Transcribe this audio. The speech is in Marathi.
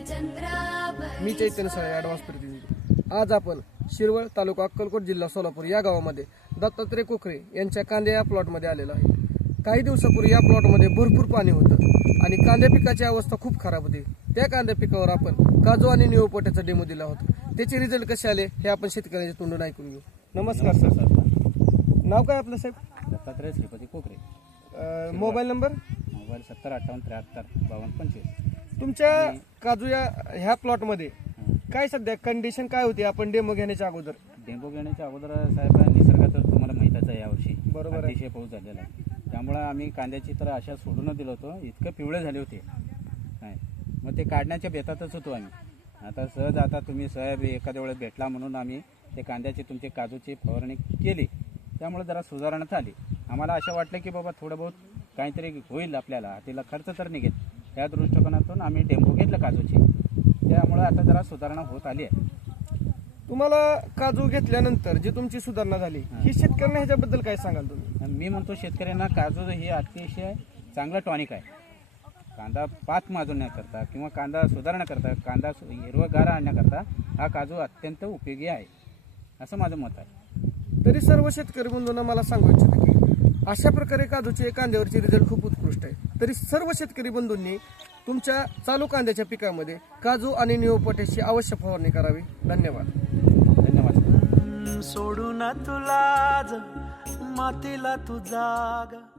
मी चैतन्य सळे ॲडव्हान्स प्रतिनिधी. आज आपण शिरवळ तालुका अक्कलकोट जिल्हा सोलापूर या गावामध्ये दत्तात्रय कोकरे यांच्या कांद्या या प्लॉटमध्ये आलेलो आहे. काही दिवसापूर्वी या प्लॉटमध्ये भरपूर पाणी होतं आणि कांद्या पिकाची अवस्था खूप खराब होती. त्या कांद्या पिकावर आपण काजू आणि निवपोट्याचा डेमो दिला होता. त्याचे रिझल्ट कसे आले हे आपण शेतकऱ्यांच्या तोंडून ऐकून घेऊ. नमस्कार सर सर नाव काय आपलं साहेब? दत्तात्रय श्रीपती कोकरे मोबाईल नंबर मोबाईल सत्तर अठ्ठावन्न त्र्याहत्तर बावन्न पंचवीस. तुमच्या काजू या ह्या प्लॉटमध्ये काय सध्या कंडिशन काय होती? आपण डेमो घेण्याच्या अगोदर. डेंगू घेण्याच्या अगोदर साहेब निसर्गाचं तुम्हाला माहीतच आहे यावर्षी. बरोबर आहे. अतिशय पाऊस झालेला आहे. त्यामुळं आम्ही कांद्याची तर अशा सोडूनच दिलं होतं. इतकं पिवळे झाले होते. काय मग ते काढण्याच्या बेतातच होतो आम्ही. आता सहज आता तुम्ही साहेब एखाद्या वेळेस भेटला म्हणून आम्ही ते कांद्याची तुमची काजूची फवारणी केली. त्यामुळे जरा सुधारणा झाली. आम्हाला असं वाटलं की बाबा थोडं बहुत काहीतरी होईल आपल्याला. तिला खर्च तर निघेल. त्या दृष्टिकोनातून आम्ही टेम्पो घेतलं काजूची. त्यामुळे आता जरा सुधारणा होत आली आहे. तुम्हाला काजू घेतल्यानंतर जी तुमची सुधारणा झाली ही. शेतकऱ्यांना ह्याच्याबद्दल काय सांगाल तुम्ही? मी म्हणतो शेतकऱ्यांना काजू हे अतिशय चांगलं टॉनिक आहे. कांदा पात माजवण्याकरता किंवा कांदा सुधारण्याकरता कांदा सु- हिरवगार आणण्याकरता हा काजू अत्यंत उपयोगी आहे. असं माझं मत आहे. तरी सर्व शेतकरी बंधूंना मला सांगू इच्छितो की अशा प्रकारे काजूचे कांद्यावरचे रिझल्ट खूप उत्कृष्ट आहे. तरी सर्व शेतकरी बंधूंनी तुमच्या चालू कांद्याच्या पिकामध्ये काजू आणि निओपोटॅशची अवश्य फवारणी करावी. धन्यवाद. धन्यवाद. सोडून तुला मातीला तू जागा.